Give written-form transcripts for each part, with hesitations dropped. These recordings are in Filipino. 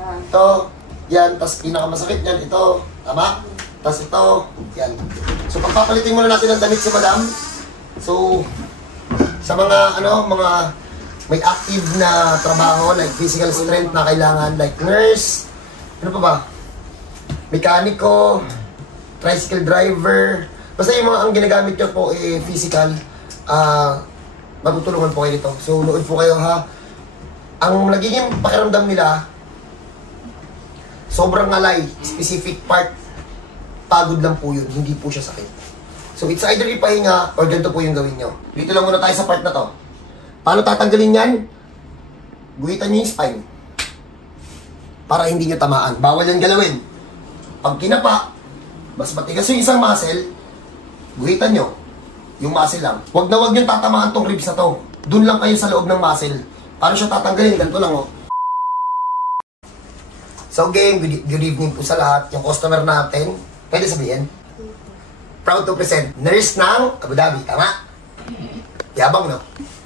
Ito, yan, tapos pinakamasakit yan, ito, tama? Tapos ito, yan. So, pagpapalitin muna natin ang damit si madam. So, sa mga, mga may active na trabaho, like physical strength na kailangan, like nurse, ano pa ba? Mekaniko, tricycle driver, basta yung mga ang ginagamit nyo po physical, matutulungan po kayo dito. So, nood po kayo ha. Ang nagiging pakiramdam nila, sobrang alay, specific part, pagod lang po yun, hindi po siya sakit. So, it's either ipahinga or ganito po yung gawin nyo. Dito lang muna tayo sa part na to. Paano tatanggalin yan? Guhitan nyo yung spine. Para hindi nyo tamaan. Bawal yan galawin. Pag kinapa, mas matigas yung isang muscle, guhitan nyo. Yung muscle lang. Huwag na huwag nyo tatamaan tong ribs na to. Doon lang kayo sa loob ng muscle. Paano siya tatanggalin? Ganito lang, oh. So, game, good evening po sa lahat. Yung customer natin, pwede sabihin? Proud to present, nurse ng Abu Dhabi, tama? Yabang, no?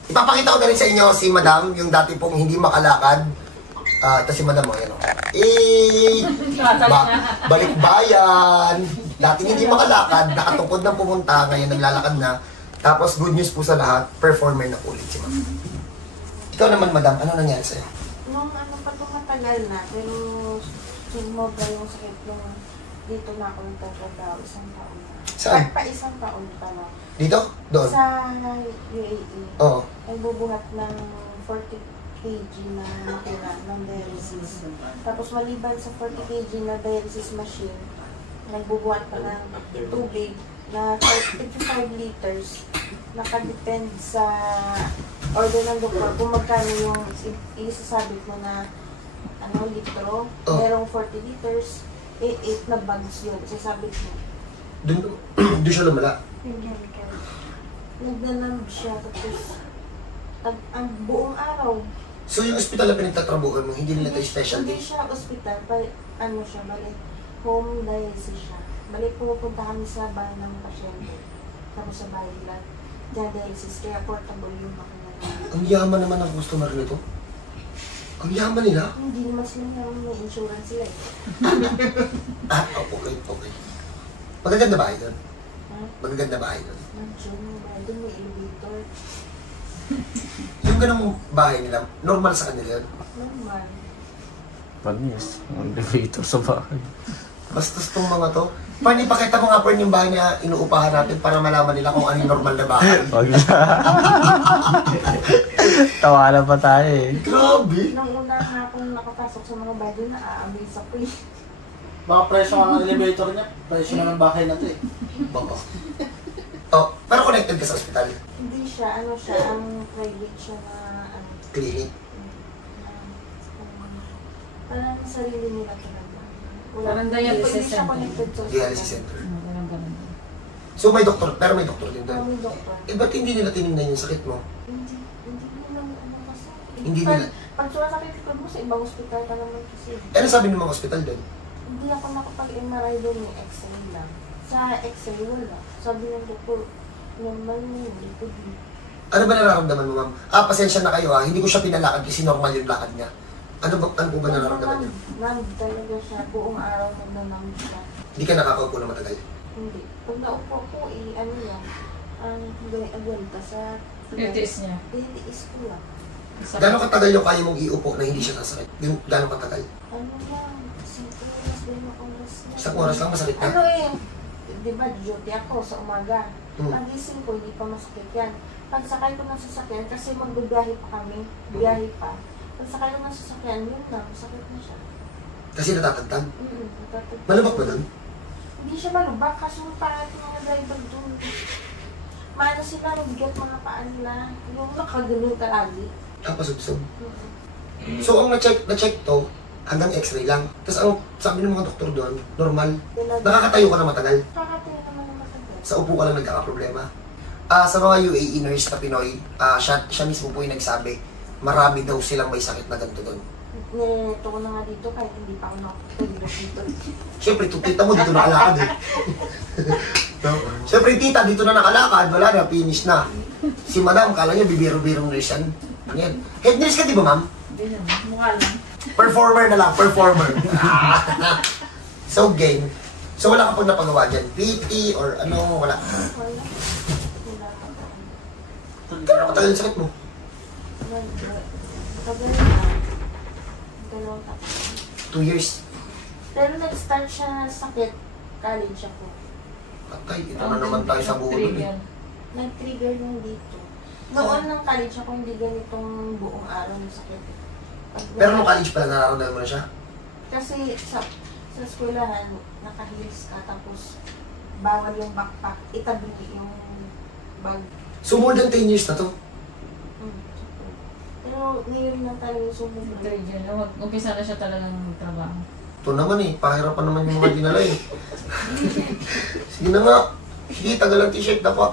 Ipapakita ko na rin sa inyo si Madam, yung dati pong hindi makalakad. Ito si Madam, oh, yan, oh. Balikbayan. Dating hindi makalakad, nakatukod na pumunta, ngayon naglalakad na. Tapos, good news po sa lahat, performer na ulit si Madam. Ikaw naman, Madam, ano nangyari sa'yo? Nung ano pa ito matagal na, pero sumobra yung sakit nung dito na ako nagtatrabaho, isang taon na. Saan? Pa isang taon pa na. Dito? Doon? Sa UAE. Oo. Nagbubuhat ng 40 kg na makina ng dialysis. Tapos maliban sa 40 kg na dialysis machine, nagbubuhat pa ng tubig na 55 liters. Nakadepend sa order ng doktor kung magkano yung isasabit mo na litro. Oh. Merong 40 liters, 8 na bags yun. Isasabit mo. Doon siya lumala? Nagdanamb siya. Tapos ang buong araw. So yung ospital na pinagtatrabuhan mo, hindi nila ito specialty? Hindi siya ospital. Ano siya, bali, home dialysis siya. Bali, pupunta kami sa bahay ng pasyente. Tapos sa bahay nila. Dialysis, kaya portable yung makina namin. Ang yaman naman ng customer nito. Ang yaman nila. Hindi naman sila naman may insurance sila eh. Okay. Magaganda bahay doon? Huh? Magaganda bahay doon? Doon may elevator. Yung ganang bahay nila, normal sa kanila yun? Normal. Panis, ang elevator sa bahay. Bastos tong mga to. Paano ipakita mo nga po yung bahay na inuupahan natin para malaman nila kung ano yung normal na bahay? Wag na. Tawanan pa tayo eh. Grabe! Nung una nga akong nakapasok sa mga bahay doon, na-amaze ako eh. Baka presyo nga ng elevator niya, presyo na ng bahay na ito eh. Baka. Oh, pero connected ka sa ospital? Hindi siya, ang private siya na, Clinic? parang sarili nila talaga. Parang dialysis Hindi siya center. connected sa Dialysis center. Ganun. So may doktor, pero may doktor din doon. Kami doktor. Eh ba't hindi nila tinignan yung sakit mo? Hindi naman kasi. Hindi nila? Pag sumasakit ko mo sa ibang hospital ka naman kasi. Ano sabi ng mga ospital doon? Hindi ako nakapag-MRI doon, may X-ray lang. Sa X-ray wala. Sabi ng doktor, normal mo, hindi ko din. Ano ba nararamdaman mo, ma'am? Pasensya na kayo ha. Hindi ko siya pinalakad kasi normal yung lakad niya. Ano po ba nararamdaman niya? Numb talaga siya. Buong araw nag-numb siya. Hindi ka nakakaupo na matagal? Hindi. Pag naupo ko, ano yan, ang agwanta sa... Titiis niya. Titiis ko lang. Gano'ng katagal yung kaya mong iupo na hindi siya nasakit? Gano'ng katagal? Ano lang, 5 oras din ako oras na. Isang oras lang masakit na? Ano eh, di ba duty ako sa umaga. Pagising ko, hindi pa masakit yan. Pagsakay ko ng sasakyan, kasi magbibiyahe pa kami, biyahe pa. Pagsakay ko ng sasakyan, yun na, masakit na siya. Kasi natatagtag? Natatagtag. Malubak ba doon? Hindi siya malubak, kasi parang mga driver doon. Maano sila, mabigat mga paa nila. Yung nakaganon ka lagi. Pasubsob. So ang na-check to, hanggang x-ray lang. Tapos ang sabi ng mga doktor doon, normal. Nakakatayo ka na matagal. Nakakatayo naman na matagal. Sa upo ka lang nagkakaproblema. Sa mga UAE nurse na Pinoy, siya mismo po yung nagsabi, marami daw silang may sakit na ganito doon. Nireto ko na nga dito kahit hindi pa ako nakapagpagilok dito. Siyempre, tita mo dito nakalakad eh. No? Siyempre, tita dito na nakalakad, wala na, finish na. Si madam, kala niya bibiro-birong nurse yan. Ano yan? Head nurse ka di ba, ma'am? Hindi naman, mukha lang. Performer na lang, performer. So, game. So, wala ka pong napagawa dyan? PT or ano, wala. Wala. Wala ka pa. Kaya katagal yung sakit mo? Tagal na. Dalawang taon. 2 years. Pero nag-start siya na sakit. College ako. Patay, ito na naman tayo sa buo dun eh. Nag-trigger yung dito. Noon ng college ako, hindi ganitong buong araw ng sakit. Pero nung college pala, nararamdaman mo na siya? Kasi sa eskwelahan, naka-heels ka, tapos bawal yung backpack, itabi yung bag. So, more than 10 years na to? Pero ngayon na talaga sumubra. Umpisa na siya talagang trabaho. Ito naman eh, pahirapan naman yung mga dinala eh. Sige na nga. Sige, tagal ang t-shirt na pa.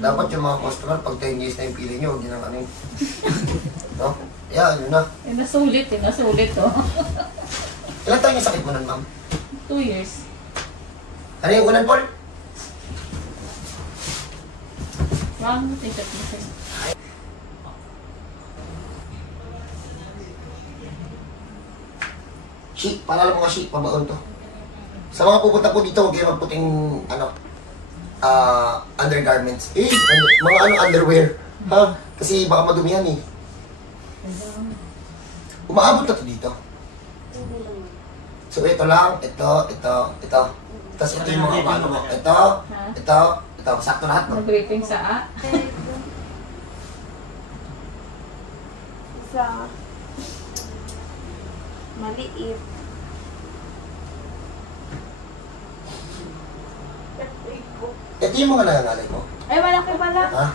Dapat yung mga customer, pag 10 years na yung pili nyo, huwag nyo nang ano yun. No? Yan, yun na. Nasulit oh. Ilan tayo yung sakit mo nun, ma'am? 2 years. Ano yung unan, Paul? Wrong t-shirt mo sa'yo. Shi, paalala mo nga, Shi, pabaon to. Sa mga pupunta po dito, huwag kayo magputing, undergarments. Mga underwear. Ha? Kasi baka madumihan eh. Umaabot na to dito. So, ito lang, ito. Tapos ito yung mga ano mo. Ito. Sakto lahat, no? Nag-briefing sa Isa, maliit. Ito yung mga nangangalay mo. Ay, malaki pala. Ha?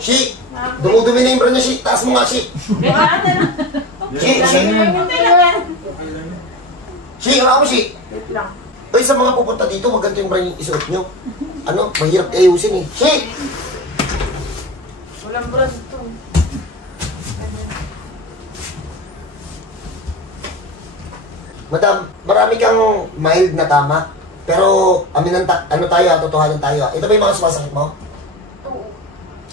Shi! Dumudumi na yung bro niya, Shi. Taas mo nga, Shi. Shi! Shi, wala mo, Shi. Ay, sa mga pupunta dito, wag ganito yung bra yung isuot nyo. Ano, mahirap ayusin eh. Shi! Walang brand to. Madam, marami kang mild na tama. Pero, ano tayo, totohanan tayo. Ito ba yung mga sumasakit mo? Oo.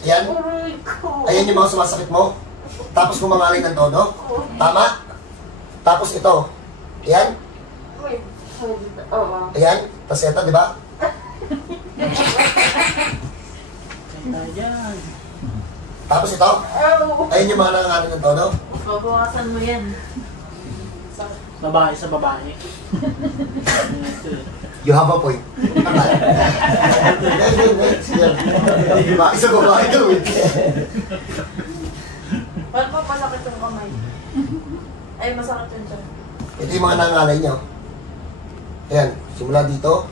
Ayan? Uray ko. Ayan yung mga sumasakit mo? Tapos kumangalay ng todo? Tama? Tapos ito. Ayan? Wait. Oo. Ayan? Tapos ito, di ba? Tapos ito? Ayan yung mga nangangalay ng todo? Babawasan mo yan. Babae sa babae. You have a point. Diba? Isa babae ka, wait. Paano pa masakit yung kamay? Ay, masakit yun dyan. Ito yung mga nangangalay niya. Ayan, simula dito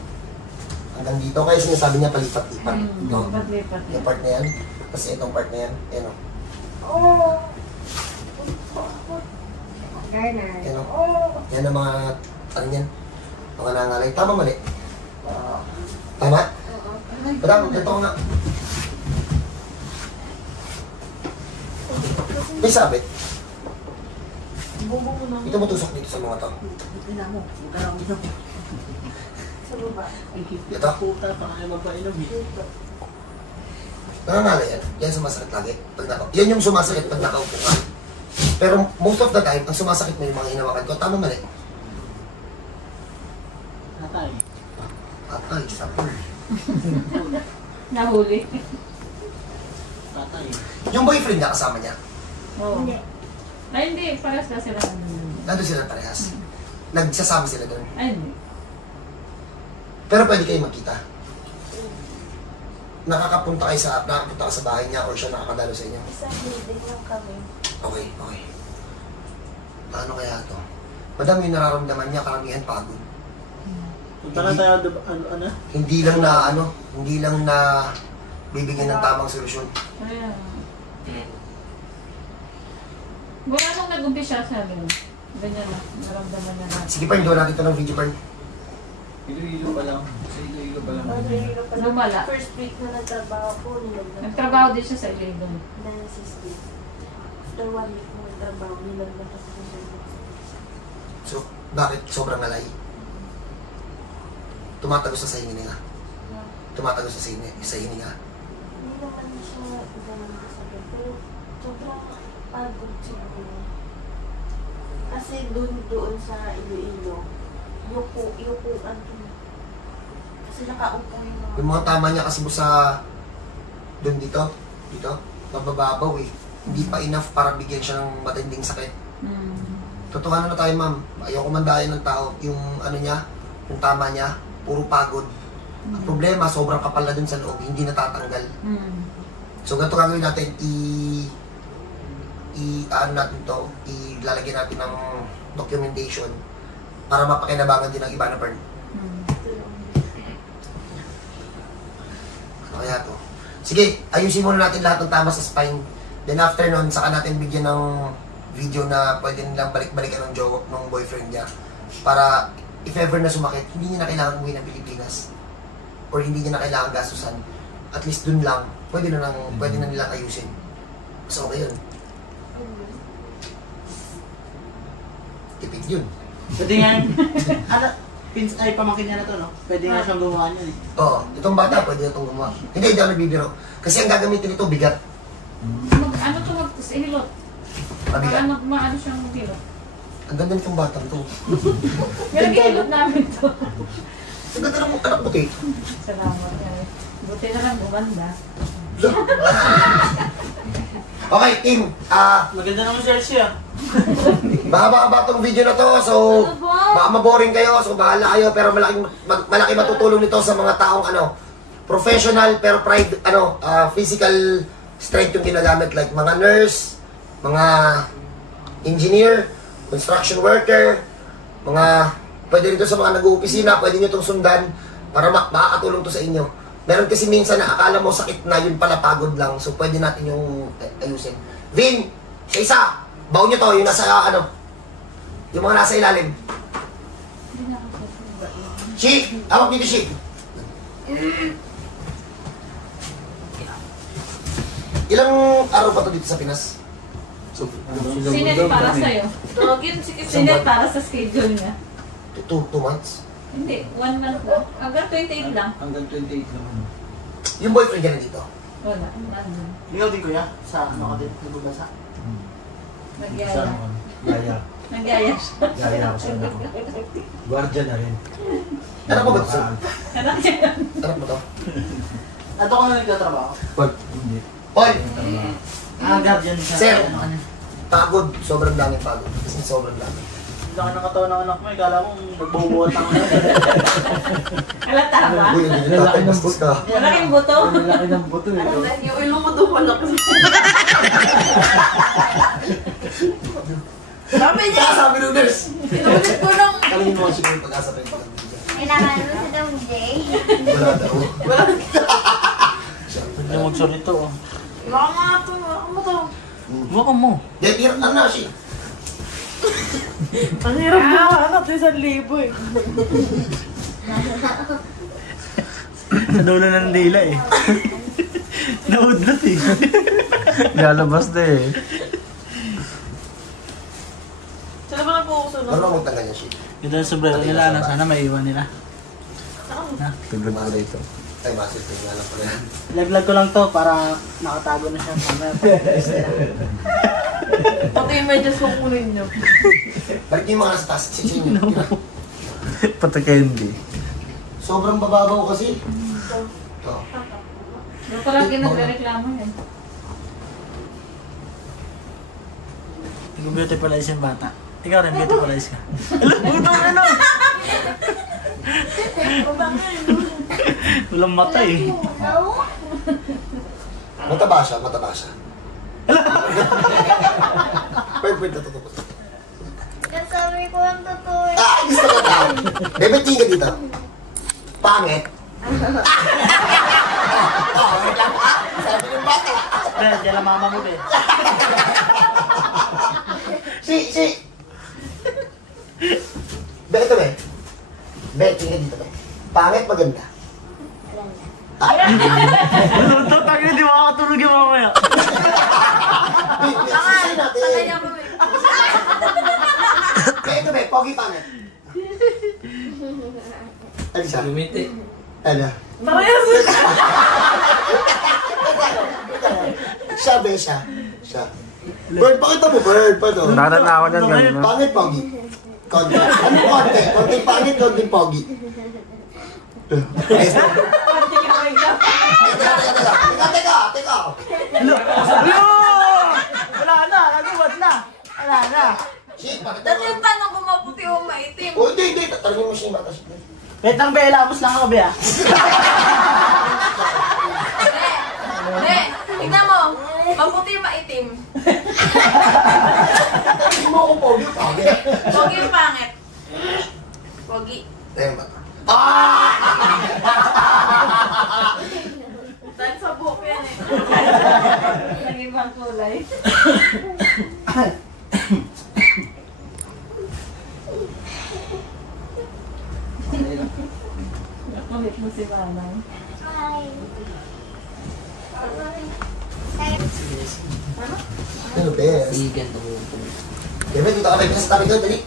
hanggang dito. Kaya sinasabi niya palipat-lipat. Ito, Lipat-lipat. yung part na yan. Kasi itong part na yan. Ayan o. Oh. Garner. Ayan o. Yan ang mga, ano yan? Mga nangangalay. Tama, mali? Tama? Madam, ganito ko nga. May sabit. Bubo mo na. Ito mo tusok dito sa mga to. Sa baba. Ito. Puta, pakaya magpainom eh. Dito. Nangangalay yan. Yan sumasakit lagi. Pag naka, yan yung sumasakit pag nakaupo ka. Pero most of the time, ang sumasakit mo yung mga hinawakan ko. Tama, mali? Natay. Atay, sapul. Nahuli. Tatay. Yung boyfriend niya, kasama niya. Oo. Hindi. Ay, hindi. Paras na sila. Nandun sila parehas. Nagsasama sila doon. Ay, hindi. Pero pwede kayo magkita. Nakakapunta ka sa bahay niya or siya nakakadalo sa inyo. Isang building lang kami. Okay. Paano kaya to? Madam, yung nararamdaman niya, karamihan pagod. Punta na tayo, ano? Hindi lang na bibigyan ng tamang solusyon. Kaya. Mula nung nag-umpisa siya, ganyan na. Naramdaman niya na. Sige pa, doon natin ito ng video burn. Iloilo pa lang. Sa Iloilo pa lang. Lumala. First week na nagtrabaho ko, nilagyan. Nagtrabaho din siya sa Iloilo. Dialysis week. After 1 week na nagtrabaho, nilagyan ko sa So, bakit sobrang alay? Tumatagos na sa hininga. Tumatagos sa hininga. Hindi naman siya ganun kasagad. Pero sobrang pagod siguro. Kasi doon sa Iloilo, yukuan to. Kasi nakaupo yung mga... Yung mga tama niya kasi mo sa doon dito, mabababaw eh. Hindi pa enough para bigyan siya ng matinding sakit. Totohanan na tayo, ma'am. Ayoko mandayan ng tao. Yung ano niya, yung tama niya, puro pagod. Ang problema, sobrang kapal na dun sa loob, hindi natatanggal. So, ganito gagawin natin, ano natin to, ilalagyan natin ng documentation para mapakinabangan din ng iba na burn. Ano kaya to? Sige, ayusin muna natin lahat ng tama sa spine. Then after nun, saka natin bigyan ng video na pwede nilang balik-balikan ng boyfriend niya. Para if ever na sumakit, hindi niya na kailangan umuwi ng Pilipinas. Or hindi niya na kailangan gastusan. At least dun lang, pwede na nilang ayusin. So, okay yun. Tipid yun. Pwede nga, ay pamangkin niya na to, no? Pwede nga siyang gumawa niyan eh. Oo, itong bata, pwede na itong gumawa. Hindi ako nagbibiro. Kasi ang gagamitin nito, bigat. Ano to mag-hilot? Mabigat. Para maano siyang hilot. Ang ganda nitong bata ito. Pero hilot namin to. Ang ganda ng anak puti. Salamat. Buti na lang gumanda. Okay, team. Maganda naman si Elsie ah. Mahaba-haba itong video na to. So, baka maboring kayo. So, bahala kayo. Pero malaki matutulong nito sa mga taong professional pero physical strength yung ginagamit. Like mga nurse, mga engineer, construction worker, pwede rin to sa mga nag-uopisina, pwede nyo itong sundan para makakatulong to sa inyo. Meron kasi minsan na akala mo sakit na, yun pala pagod lang. So, pwede natin yung ayusin. Vin, sa isa, baon nyo to, yung nasa, yung mga nasa ilalim. Shik, awak dito, Shik. Ilang araw pa to dito sa Pinas? Sinet para sa'yo. Sinet para sa schedule niya. 2 months? Hindi, 1 month lang. Hanggang 28 lang. Hanggang 28 lang. Yung boyfriend niya nandito? Wala. Nandun. Ikaw din kuya, sa ano ka din, nagbabasa. Nagyaya. Yaya. Nagyaya siya. Yaya ako sa anak ko. Guardian na rin. Anak mo ba ito? Anak niya. Anak mo to? Ato ka na nagtatrabaho? Hindi. Paul! Guardian siya. Sir! Ano ka na? Pagod. Sobrang daming pagod. Kasi sobrang dami. Laki ng katawan ng anak mo, ikala mo magbubuhat ang ano. Halata ba? Uy, hindi na tatay bastos ka. Malaking buto. Ang laki ng buto eh. Yung ilong mo doon wala kasi. Sabi niya! Sabi ng nurse! Inulit ko lang. Kalingin mo siguro yung pag-asa pa yung Kailangan mo sa daw, Jay. Wala daw. Hindi mo magsalito oh. Baka nga ito. Baka mo to. Baka mo. Yan, ano na siya? Ang hirap na anak. 1,000 eh. Sa dulo ng dila eh. Naudlat eh. Lalabas na eh. Sila ba na po uso na? Marunong magtanggal niya siya. Ito yung sombrero nila, sana maiwan nila. Tugod ko dito. Ay, masis ko nga lang pala yan. Live-vlog ko lang to para nakatago na siya. Pati yung medyas kong kunin nyo. Balik niyo yung mga nasa taas. Sitsin niyo. Pati candy. Sobrang bababaw kasi. Oh. Doon palagi nagre-reklamo yan. Ikaw beautiful-ize yung bata. Ikaw rin beautiful-ize ka. Alam mo ito ano? Walang mata eh. Mataba siya, mataba siya. Perfect na totoo. Kasabi ko ang totoo. Ah, gusto ko na. Bebe, tingin ka dito. Pangit. Wait lang ah. Sabi ng bata. Diyan lang mama mo eh. Si. Be, ito be. Be, tingin dito be. Pangit, maganda. Ano to? Tangin, di makakatulog yung mamaya. Sisay natin. Be, ito be. Pogi pangit. Ano siya? Lumiti. Ano? Parehas. Siya, be, siya. Bird, pakita mo, bird, pa to. Naranawan yan ganun. Pangit, pogi. Konti. Ano konti? Konting pangit, konting pogi. Teka. Wala na, nagubat na. Wala na. Shit, bakit Dati yung tanong kung maputi o maitim. Oh, hindi. Tatanungin mo siya yung bata. Wait lang, Bella. Amos lang ako, Bea. Hindi. Tignan mo. Maputi o maitim. Hindi mo ako pogi, pangit. Pogi o pangit? Pogi. Ayun ba? Dahil sa buhok yan eh. Nag-ibang kulay. Nakulit mo si Manang. Hi. Ano, best? Sigan to. Diba, dito ka may tabi ko, dali.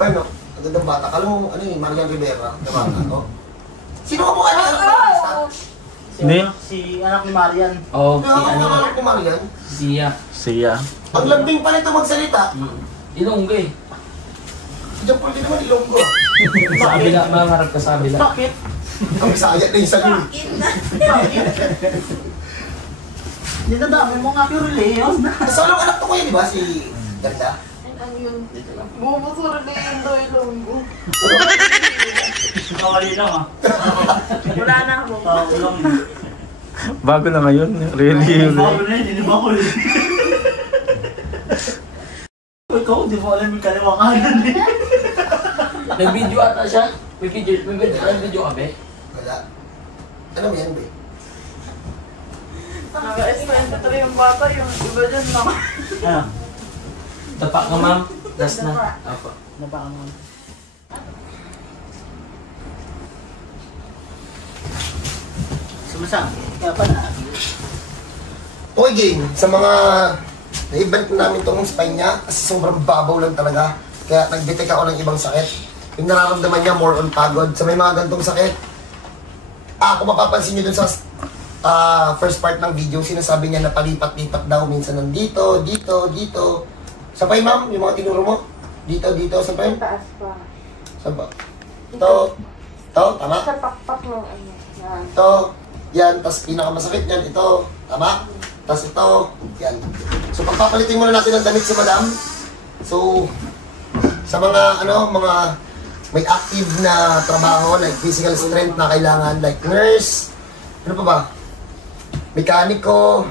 Paano? Ang gandang bata. Kala mo, ano yun, Marian Rivera. Na bata, no? Sino ka po kayo? Hindi. Si anak ni Marian. Oo, Sino ka po kayo ni Marian? Siya. Siya. Ang lambing pa nito magsalita. Ilonggo eh. Si John Paul din naman ilonggo. Sa kabila, mangarap ka sa kabila. Bakit? Ang bisaya na yung sayo. Hindi na dami mo nga Leon. Sa anong anak to ko yun, di ba? Si Ganda? Ano yun? Bubusuro na yung doylong ko. Kawali lang ah. Wala na ako. Ulang. Bago na ngayon. Really. Bago na yun, hindi ba ko rin. Ikaw, di mo alam yung kaliwanganan eh. Nag-video ata siya. May video ka, be? Wala. Ano mo yan, be? Naka-espenta yung bata, yung iba dyan na. Ano? Tapa ka, ma'am. Last na. Apa. Napakamon. Sumasang. Kaya pa na. Okay, game. Sa mga... Naibalik na namin itong spine niya kasi sobrang babaw lang talaga. Kaya nag-detect ako ng ibang sakit. Yung nararamdaman niya, more on pagod. Sa may mga gantong sakit, kung mapapansin niyo dun sa first part ng video, sinasabi niya na palipat-lipat daw. Minsan nandito, dito. Sabay, ma'am, yung mga tinuro mo? Dito, sabay. Taas pa. Sabay. Ito, tama? Sa pakpak ng ano. Yan. Ito, yan, tas pinakamasakit niyan, ito, tama? Tas ito, yan. So pagpapalitin muna natin ang damit si madam. So, sa mga, mga may active na trabaho, like physical strength na kailangan, like nurse, ano pa ba? Mekaniko,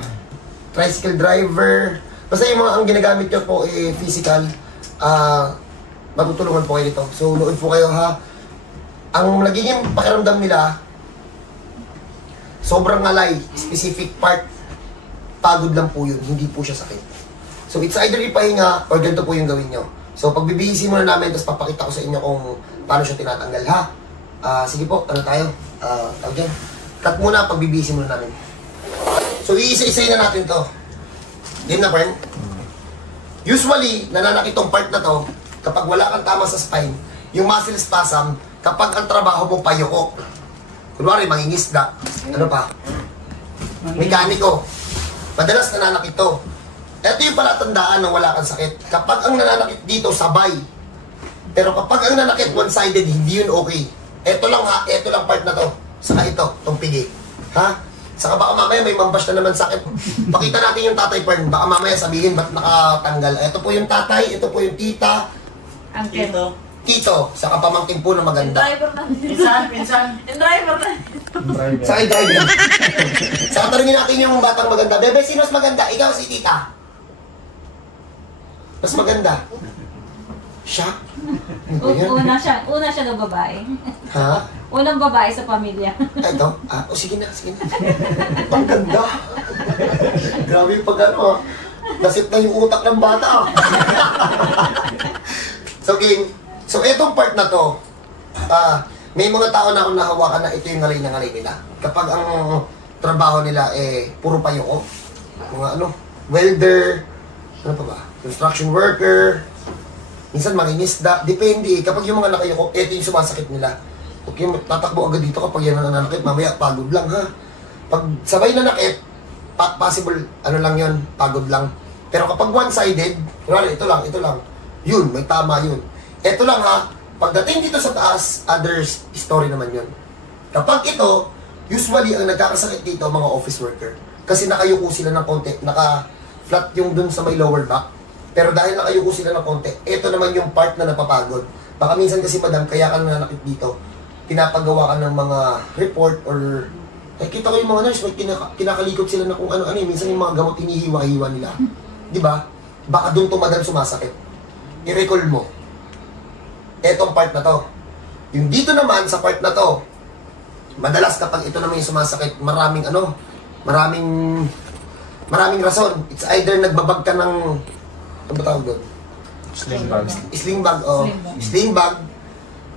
tricycle driver, basta yung mga ang ginagamit nyo po physical, matutulungan po kayo dito. So, nood po kayo ha. Ang nagiging pakiramdam nila, sobrang alay, specific part, pagod lang po yun, hindi po siya sakit. So it's either ipahinga or ganito po yung gawin nyo. So pagbibihisi muna namin, tapos papakita ko sa inyo kung paano siya tinatanggal ha. Sige po, ano tayo? Tawag dyan. Cut muna, pagbibihisi muna namin. So iisa-isayin na natin to. Game na, friend? Usually, nananakit tong part na to, kapag wala kang tama sa spine, yung muscle spasm, kapag ang trabaho mo payoko. Kunwari, mangingisda. Ano pa? Mekaniko. Madalas nananakit to. Ito yung palatandaan ng wala kang sakit. Kapag ang nananakit dito, sabay. Pero kapag ang nananakit one-sided, hindi yun okay. Ito lang ha, ito lang part na to. Saka ito, itong pigi. Ha? Saka baka mamaya may mambash na naman sakit. Pakita natin yung tatay Pern. Baka mamaya sabihin ba't nakatanggal. Ito po yung tatay, ito po yung tita. Ang Tito, saka pamangkin po na maganda. Driver na. Pinsan. Yung driver na. Sa kay driver. Saka tarungin natin yung batang maganda. Bebe, sino mas maganda? Ikaw si tita? Mas maganda? Siya? Ano ba yan? Una siya ng babae. Ha? Unang babae sa pamilya. Ito? Sige na. Ang ganda. Grabe yung pag nasip na yung utak ng bata. So, game. So, etong part na to, may mga tao na akong nahawakan na ito yung ngalay na ngalay nila. Kapag ang trabaho nila puro payoko, mga welder, ano pa ba? Construction worker, minsan mangingisda, depende. Kapag yung mga nakayoko, ito yung sumasakit nila. Okay, tatakbo agad dito kapag yan ang nanakit, mamaya pagod lang ha. Pag sabay nanakit, possible, ano lang yun, pagod lang. Pero kapag one-sided, kunwari, ito lang, yun, may tama yun. Ito lang ha, pagdating dito sa taas, others story naman yun. Kapag ito, usually ang nagkakasakit dito, mga office worker. Kasi nakayuko sila ng konti, naka-flat yung dun sa may lower back. Pero dahil nakayuko sila ng konti, ito naman yung part na napapagod. Baka minsan kasi madam, kaya ka nananakit dito, pinapagawa ka ng mga report or kita ko yung mga nurse, may kinakalikot sila na kung ano-ano, minsan yung mga gamot hinihiwa-hiwa nila. Di ba? Baka doon tumagal sumasakit. I-recall mo. Etong part na to. Yung dito naman, sa part na to, madalas kapag ito naman yung sumasakit, maraming rason. It's either nagbabag ka ng, ano ba tawag doon? Sling bag. Sling bag, oh. Sling bag.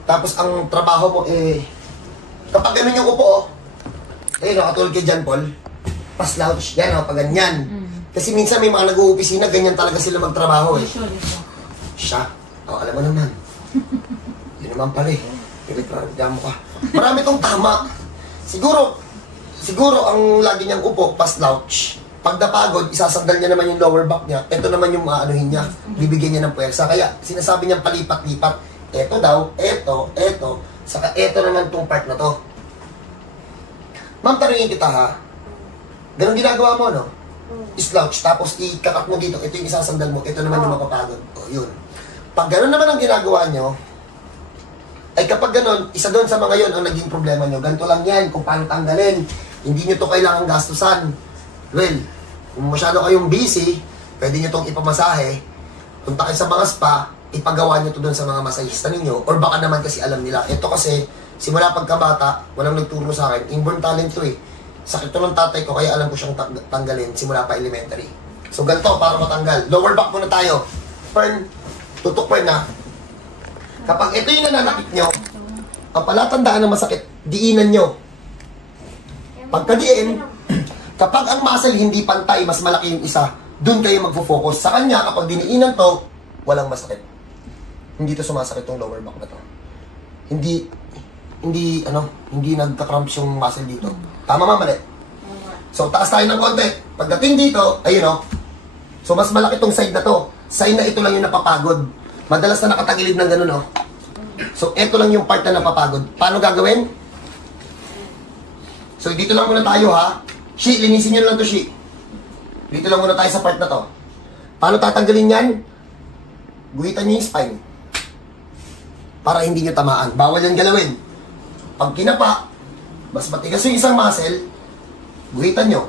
Tapos ang trabaho mo, kapag ganun yung upo, katulad kay John Paul, pa-slouch, yan, pag ganyan. Kasi minsan may mga nag-uupisina, ganyan talaga sila magtrabaho, Siya, alam mo naman. Yun naman pala, Diyan mo ka. Marami tong tama. Siguro ang lagi niyang upo, pa-slouch. Pag napagod, isasandal niya naman yung lower back niya. Ito naman yung maanuhin niya. Bibigyan niya ng puwersa. Kaya sinasabi niyang palipat-lipat. Ito daw, ito. Saka ito naman tong part na to. Ma'am, tanungin kita ha. Ganun ginagawa mo, no? Slouch, tapos ikakat mo dito. Ito yung isasandal mo. Ito naman yung mapapagod. O, yun. Pag ganun naman ang ginagawa nyo, ay kapag ganun, isa doon sa mga yon ang naging problema nyo. Ganito lang yan, kung paano tanggalin. Hindi nyo to kailangan gastusan. Well, kung masyado kayong busy, pwede nyo tong ipamasahe. Punta kayo sa mga spa, ipagawa nyo to doon sa mga masahista ninyo. Or baka naman kasi alam nila. Ito kasi, simula pagkabata, walang nagturo sa akin. Inborn talent to eh. Sakit to ng tatay ko, kaya alam ko siyang tanggalin simula pa elementary. So ganito, para matanggal. Lower back muna tayo. Fern, tutok Fern na. Kapag ito yung nananakit nyo, ang palatandaan ng masakit, diinan nyo. Pagka-diin, kapag ang muscle hindi pantay, mas malaki yung isa, dun kayo magfo-focus. Sa kanya, kapag diniinan to, walang masakit. Hindi to sumasakit yung lower back na to. Hindi nagka-cramps yung muscle dito. Tama mali? So, taas tayo ng konti. Pagdating dito, ayun So, mas malaki tong side na to. Side na ito lang yung napapagod. Madalas na nakatagilid ng ganun, So, ito lang yung part na napapagod. Paano gagawin? So, dito lang muna tayo, ha? Shi, linisin nyo lang to, Shi. Dito lang muna tayo sa part na to. Paano tatanggalin yan? Guhitan nyo yung spine. Para hindi nyo tamaan. Bawal yan galawin. Pag kinapa, mas matigas yung isang muscle, guhitan nyo.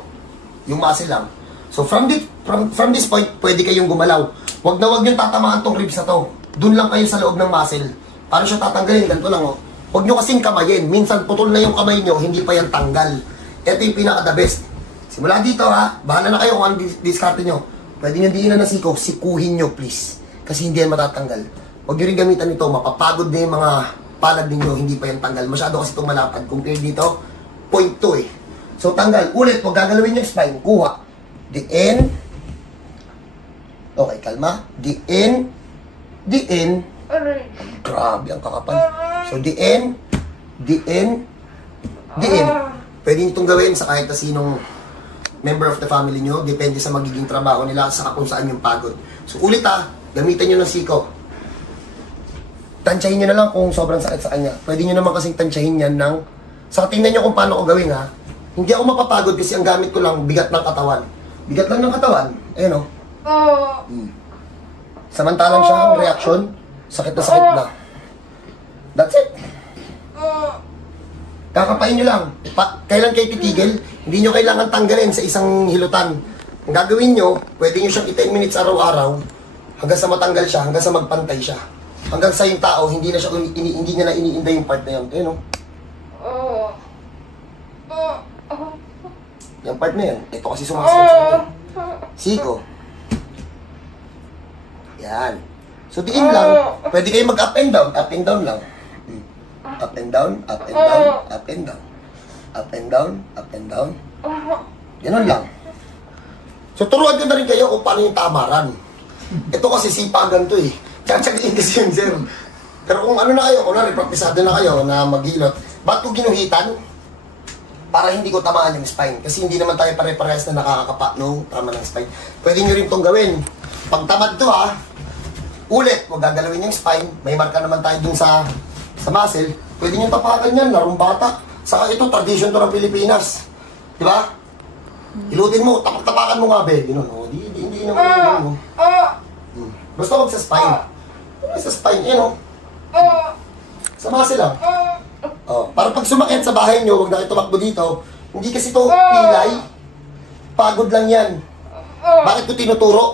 Yung muscle lang. So, from this point, pwede kayong gumalaw. Huwag na huwag yung tatamaan tong ribs na to. Doon lang kayo sa loob ng muscle. Paano siya tatanggalin? Ganito lang, Huwag nyo kasing kamayin. Minsan, putol na yung kamay nyo, hindi pa yan tanggal. Ito yung pinaka-the best. Simula dito, ha? Bahala na kayo kung ano diskarte nyo. Pwede nyo diinan na siko, sikuhin nyo, please. Kasi hindi yan matatanggal. Huwag nyo rin gamitan ito. Mapapagod na yung mga palad ninyo, hindi pa yan tanggal. Masyado kasi itong malapad. Compare dito, 0.2 So, tanggal. Ulit, huwag gagalawin yung spine. Kuha. Diin. Okay, kalma. Diin. Grabe ang kakapal. So, diin. Pwede nyo itong gawin sa kahit na sinong member of the family nyo. Depende sa magiging trabaho nila sa kung saan yung pagod. So, ulit gamitan nyo ng siko. Tansyahin nyo na lang kung sobrang sakit sa kanya. Pwede nyo naman kasing tansyahin yan ng... Saka tingnan nyo kung paano ko gawin, Hindi ako mapapagod kasi ang gamit ko lang bigat ng katawan. Bigat lang ng katawan. Ayun, Samantalang siya ang reaction, sakit na. That's it. Kakapain nyo lang. Kailan kayo titigil? Hindi nyo kailangan tanggalin sa isang hilutan. Ang gagawin nyo, pwede nyo siyang 10 minutes araw-araw hanggang sa matanggal siya, hanggang sa magpantay siya. Hanggang sa yung tao, hindi niya na iniinda yung part na yun. Ayun, Yung part na yan. Ito kasi sumasakit sa akin. Siko. Yan. So, diin lang. Pwede kayo mag-up and down. Up and down lang. Up and down, up and down, up and down. Up and down, up and down. Ganun lang. So, turuan ko na rin kayo kung paano yung tamaran. Ito kasi sipagan to Tsatsagain kasi yun, sir. Pero kung ano na kayo, kunwari, praktisado na kayo na maghilot, ba't ko ginuhitan? para hindi ko tamaan yung spine. Kasi hindi naman tayo pare-parehas na nakakakapa nung tama ng spine. Pwede nyo rin itong gawin. Pag tamad to ulit, huwag gagalawin yung spine. May marka naman tayo dun sa muscle. Pwede nyo tapakan yan, larong bata. Saka ito, tradition to ng Pilipinas. Di ba? Ilutin mo, tapak-tapakan mo nga, be. Ganun, hindi naman mo. Basta huwag sa spine. Sa spine, sa muscle lang. Para pag sumakit sa bahay nyo, huwag na kayo tumakbo dito. Hindi kasi ito pilay. Pagod lang yan. Bakit ko tinuturo?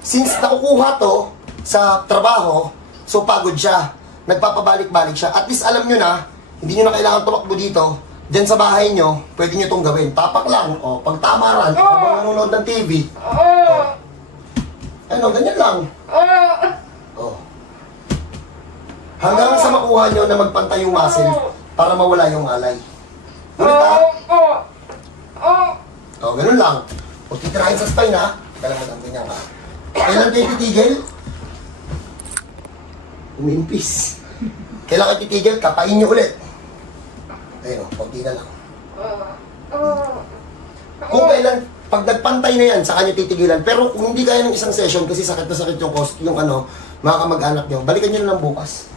Since nakukuha to sa trabaho, so pagod siya. Nagpapabalik-balik siya. At least alam nyo na, hindi nyo na kailangan tumakbo dito. Diyan sa bahay nyo, pwede nyo itong gawin. Tapak lang, pag tamaran, habang nanonood ng TV. Ganyan lang. Hanggang sa makuha nyo na magpantay yung muscle para mawala yung alay. Ulit ganun lang. Huwag titirahin sa spine kailangan ang ganyan ka. Kailan kayo titigil? Umimpis. Kailan kayo titigil? Kapain nyo ulit. Ayun konti na lang. Kung kailan, pag nagpantay na yan, saka nyo titigilan. Pero kung hindi kaya ng isang session, kasi sakit na sakit yung mga kamag-anak nyo, balikan nyo na lang bukas.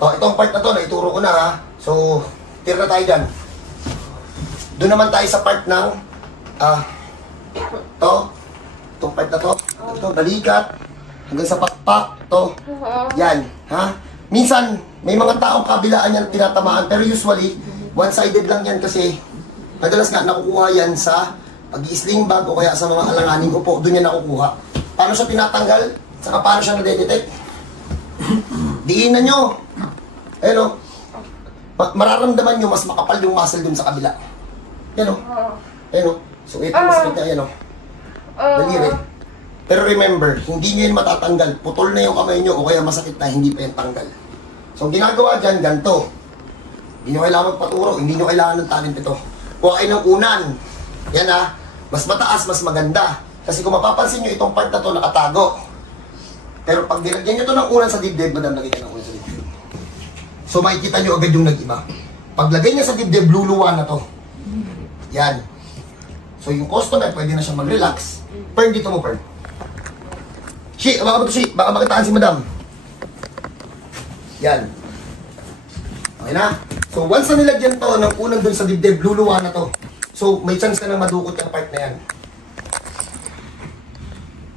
Itong part na to, naituro ko na So, tira na tayo dyan. Doon naman tayo sa part ng itong part na to. Ito, balikat. Hanggang sa pakpak. Ito. Yan. Minsan, may mga taong kabilaan yan tinatamaan. Pero usually, one-sided lang yan kasi madalas nga nakukuha yan sa pag-i-sling bag o kaya sa mga alanganing upo. Doon yan nakukuha. Paano siya tinatanggal? Saka paano siya nadedetect? Diinan nyo. Mararamdaman nyo mas makapal yung muscle dun sa kabila. So ito masakit na daliri. Pero remember, hindi nyo yun matatanggal. Putol na yung kamay nyo o kaya masakit na, hindi pa yung tanggal. So ginagawa dyan, ganito. Hindi nyo kailangan magpaturo, hindi nyo kailangan ng talent ito. Kuha kayo ng unan. Yan mas mataas, mas maganda. Kasi kung mapapansin nyo, itong part na to nakatago. Pero pag nilagyan nyo ito ng unan sa dibdib, madam, lagyan nyo ng unan sa dibdib. So makikita nyo agad yung nag-iba. Paglagay niya sa dibdib, luluwa na to. Yan. So yung customer, pwede na siya mag-relax. Pern dito mo, Pern. Baka makitaan si madam. Yan. Okay na? So once na nilagyan to ng unang dun sa dibdib, luluwa na to. So may chance ka na madukot yung part na yan.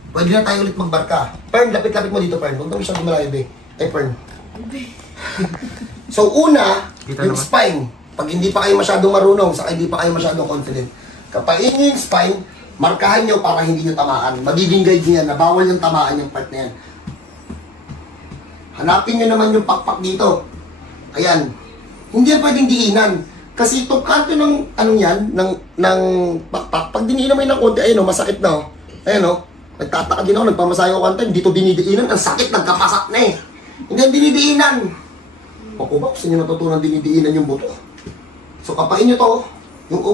Pwede na tayo ulit magbarka. Pern, lapit-lapit mo dito, Pern. Huwag na masyadong malayo, be. Pern. So una, yung spine. Pag hindi pa kayo masyadong marunong, saka hindi pa kayo masyadong confident, kapag yung spine, markahan nyo para hindi nyo tamaan. Magiging guide nyo yan na bawal yung tamaan yung part na yan. Hanapin nyo naman yung pakpak dito. Ayan. Hindi yan pwedeng diinan. Kasi itong kanto ng ng pakpak, pag diniinan mo yun ng konti, masakit na. Nagtataka din ako, nagpamasahe ko kanto, dito dinidiinan, ang sakit, nagkapasak na eh. Hindi yan dinidiinan. Ba, gusto nyo natutunan dinidiinan yung buto. So kapain nyo to,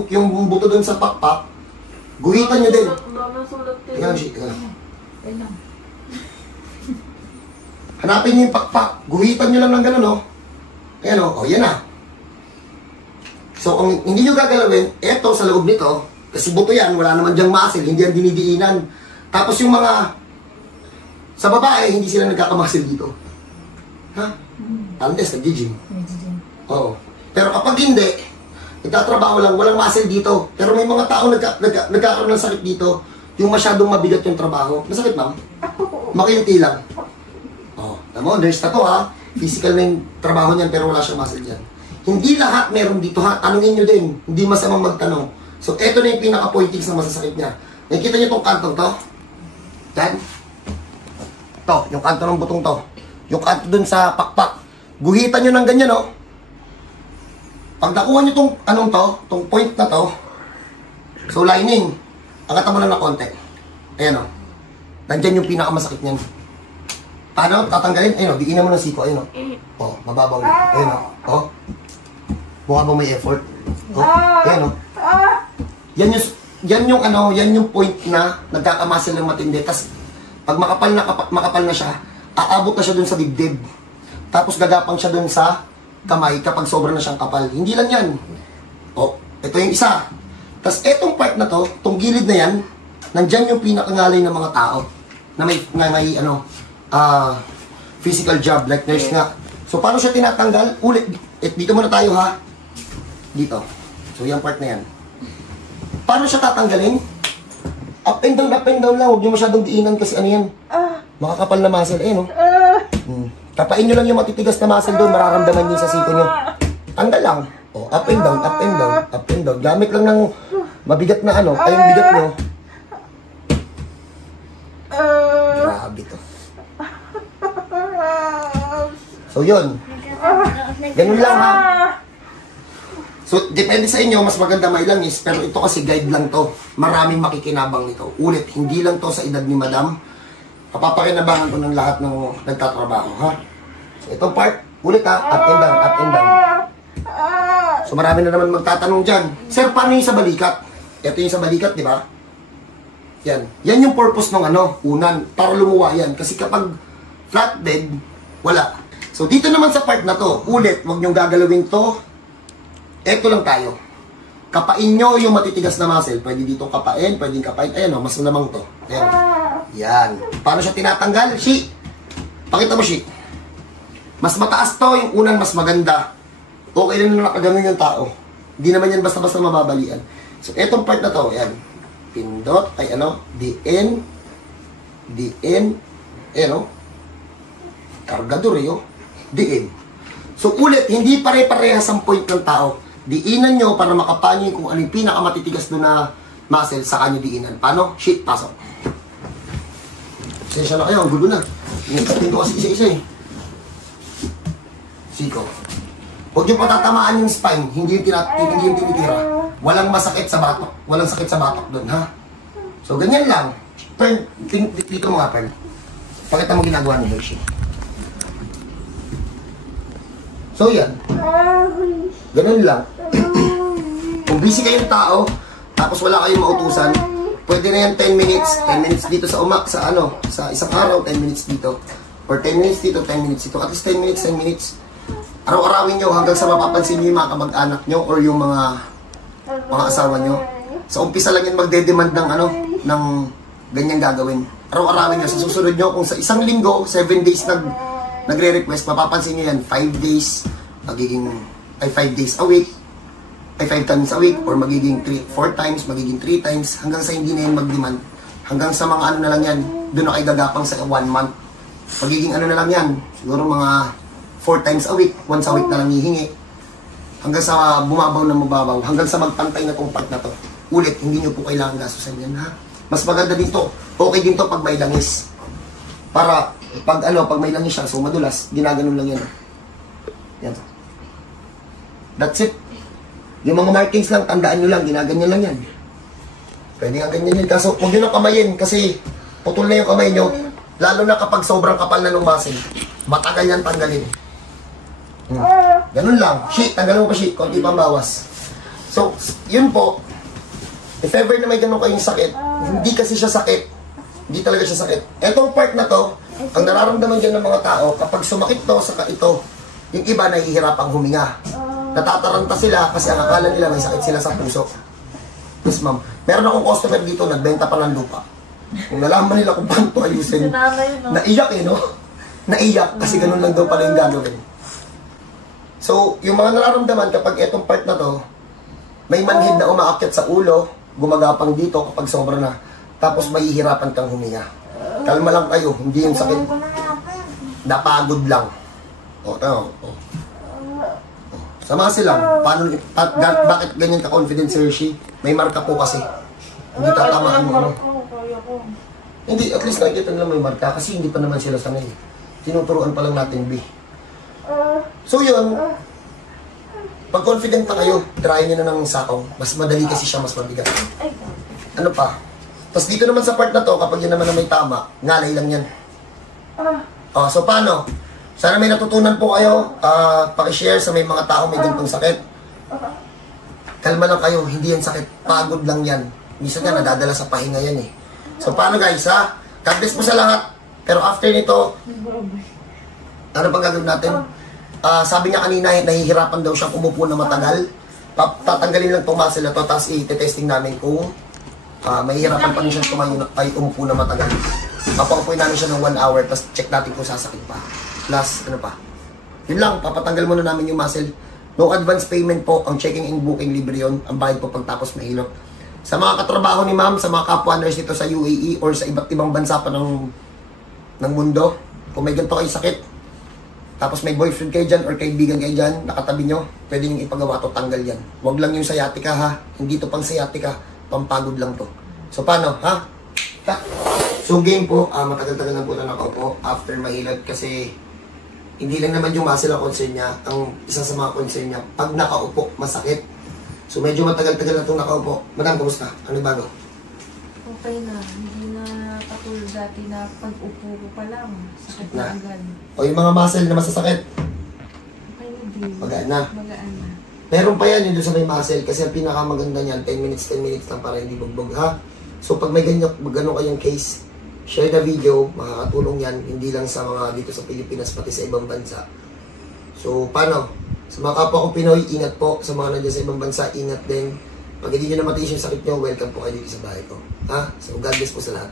yung buto dun sa pakpak, guhitan nyo din. Tingnan, tingnan. Hanapin nyo yung pakpak, guhitan nyo lang ng gano'n, Ayan yan na. So kung hindi nyo gagalawin, eto sa loob nito, kasi buto yan, wala naman dyang muscle, hindi yan dinidiinan. Tapos yung mga, sa babae, hindi sila nagkakamuscle dito. Unless nag-gym. Oo. Pero kapag hindi, nagtatrabaho lang, walang muscle dito. Pero may mga tao nagkakaroon ng sakit dito, yung masyadong mabigat yung trabaho. Masakit, ma'am? Makilinti lang. Tama, nurse na to Physical na yung trabaho niyan pero wala siyang muscle dyan. Hindi lahat meron dito Tanungin nyo din. Hindi masamang magtanong. So, eto na yung pinaka-pointings na masasakit niya. Nakikita nyo itong kantong to? Yan. To, yung kanto ng butong to. Yung kanto dun sa pakpak. Guhitan nyo ng ganyan, Pag nakuha nyo itong, itong point na to, so lining, angatan mo lang na konti. Ayan, nandyan yung pinakamasakit niyan. Paano? Tatanggalin? Ayun, diinan mo ng siko. Ayun, mababaw. Ayun, mukha bang may effort? Ayun, yan yung point na nagkakamuscle ng matindi. Tapos, pag makapal na siya, aabot na siya dun sa dibdib. Tapos, gagapang siya dun sa kamay kapag sobra na siyang kapal. Hindi lang yan. O, ito yung isa. Tapos etong part na to, tong gilid na yan, nandyan yung pinakangalay ng mga tao na may physical job, like nurse nga. So, paano siya tinatanggal? Ulit, dito muna tayo ha. Dito. So, yung part na yan. Paano siya tatanggalin? Up and down lang. Huwag nyo masyadong diinan kasi ano yan. Makakapal na muscle. Eh, no? Kapain nyo lang yung matitigas na muscle doon. Mararamdaman nyo sa siko nyo. Tanggal lang. O, up and down, up and down, up and down. Gamit lang ng mabigat na ano. Ay, yung bigat nyo. Grabe to. So, yun. Ganun lang ha. So, depende sa inyo, mas maganda may langis, pero ito kasi guide lang to. Maraming makikinabang nito. Ulit, hindi lang to sa edad ni Madam. Kapapakinabangan ko ng lahat ng nagtatrabaho, ha? So, itong part, ulit ha, up and down, up and down. So, marami na naman magtatanong dyan, Sir, paano yung sa balikat? Ito yung sa balikat, di ba? Yan. Yan yung purpose ng unan, para lumuwa yan. Kasi kapag flatbed, wala. So, dito naman sa part na to, ulit, huwag niyong gagalawin to. Ito lang tayo. Kapain nyo yung matitigas na muscle. Pwede dito kapain, pwedeng kapain. Ayan o, mas lamang to. Ayan. Yan. Paano siya tinatanggal? Shi. Pakita mo, Shi. Mas mataas to, yung unan mas maganda. Okay lang na nakaganon yung tao. Hindi naman yan basta-basta mababalian. So, etong part na to, ayan. Pindot, ay ano, DN, ayan o. Kargador eh, DN. So, ulit, hindi pare-parehas ang point ng tao. Diinan nyo para makapanyo yung kung ano yung pinakamatitigas doon na muscle sa kanyo diinan. Paano? Shit, pasok. Sensya na kayo, ang gulo na. Nagkatin ko kasi isa-isa eh. Siko. Huwag nyo patatamaan yung spine, hindi yung tinitira. Walang masakit sa batok. Walang sakit sa batok doon, ha? So, ganyan lang. Turn, dito mo nga, Pern. Pakita mo ginagawa ni Hershey. So, yan. Ganun lang. Kung busy kayong tao, tapos wala kayong mautusan, pwede na yan 10 minutes. 10 minutes dito sa sa isang araw, 10 minutes dito. Or 10 minutes dito, 10 minutes dito. At least 10 minutes, 10 minutes. Araw-arawin nyo hanggang sa mapapansin nyo yung mga kamag-anak nyo or yung mga asawa nyo. Sa umpisa lang yan magde-demand ng ganyang gagawin. Araw-arawin nyo. Sa susunod nyo, kung sa isang linggo, 7 days nagre-request, mapapansin nyo yan, 5 days, magiging, 5 days a week, 5 times a week, or magiging 4 times, magiging 3 times, hanggang sa hindi na yan mag-demand. Hanggang sa mga na lang yan, doon na kayo gagapang sa 1 month. Magiging na lang yan, siguro mga 4 times a week, once a week na lang hihingi. Hanggang sa bumabaw na mababaw, hanggang sa magpantay na tong part na to. Ulit, hindi nyo po kailangan gastusan yan, ha? Mas maganda dito, okay din to pag may langis. Para, pag may langis siya, so madulas, ginaganon lang yan. Yan. That's it. Yung mga markings lang, tandaan nyo lang, ginaganyan lang yan. Pwede nga ganyan yan. Kaso, huwag nyo nang kamayin kasi putol na yung kamay nyo. Lalo na kapag sobrang kapal na ng muscle. Matagal yan tanggalin. Ganun lang. Shit, tanggalin mo pa shit. Konti pang bawas. So, yun po. If ever na may ganun kayong sakit, hindi kasi siya sakit. Hindi talaga siya sakit. Etong part na to, ang nararamdaman dyan ng mga tao, kapag sumakit to, saka ito, yung iba nahihirapang huminga. Natataranta sila kasi ang akala nila may sakit sila sa puso. Yes, ma'am. Meron akong customer dito, nagbenta pa ng lupa. Kung nalaman nila kung paano ito ayusin, naiyak no? Naiyak kasi ganun lang daw pala yung gagawin. So, yung mga nararamdaman kapag etong part na to, may manhid na umaakyat sa ulo, gumagapang dito kapag sobra na, tapos mahihirapan kang huminga. Kalma lang kayo, hindi yung sakit. Napagod lang. O, tama. O. Sa muscle lang, bakit ganyan ka-confident, Sir Shi? May marka po kasi. Hindi tatamaan mo, Hindi, at least nakikita nila may marka kasi hindi pa naman sila sanay. Tinuturuan pa lang natin, B. So yun, pag confident na kayo, try nyo na ng sakaw. Mas madali kasi siya, mas mabigat. Ano pa? Tapos dito naman sa part na to, kapag yun naman na may tama, ngalay lang yan. So paano? Sana may natutunan po kayo. Pakishare sa may mga tao may ganitong sakit. Kalma lang kayo, hindi yan sakit. Pagod lang yan. Minsan nga nadadala sa pahinga yan eh. So paano guys ha? God bless po sa lahat. Pero after nito, ano pang gagawin natin? Sabi niya kanina, nahihirapan daw siyang umupo na matagal. Tatanggalin lang itong muscle na to, tapos i-testing namin kung mahihirapan pa rin siya tumayo ay umupo na matagal. Papaupuin namin siya ng 1 hour, tapos check natin kung sasakit pa. Plus, ano pa. Yun lang, papatanggal muna namin yung muscle. No advance payment po, ang checking and booking libre yun. Ang bayad po pagtapos mahilot. Sa mga katrabaho ni ma'am, sa mga kapwa nurse dito sa UAE or sa iba't ibang bansa pa ng mundo, kung may ganito kayo sakit, tapos may boyfriend kayo dyan or kaibigan kayo dyan, nakatabi nyo, pwede nyo ipagawa to, tanggal yan. Huwag lang yung sciatica ha, hindi to pang sciatica, pampagod lang to. So paano, ha? So game po, matagal-tagal na po na nakaupo after mahilot kasi hindi lang naman yung muscle ang concern niya, ang isa sa mga concern niya, pag nakaupo, masakit. So medyo matagal-tagal na itong nakaupo. Madam, kumusta? Ano bago? Okay na. Hindi na katulad dati na pag-upo ko pa lang. Sakit na agad. O yung mga muscle na masasakit, Okay na din. magaan na. Magaan na. Meron pa yan yung doon sa may muscle kasi ang pinakamaganda niyan, 10 minutes lang para hindi bugbog, ha? So pag may ganyan kayong case, share the video, makakatulong yan, hindi lang sa mga dito sa Pilipinas, pati sa ibang bansa. So, paano? Sa mga kapwa ko Pinoy, ingat po. Sa mga nandiyan sa ibang bansa, ingat din. Pag hindi nyo na matiis yung sakit nyo, welcome po kayo dito sa bahay ko. Ha? So, God bless po sa lahat.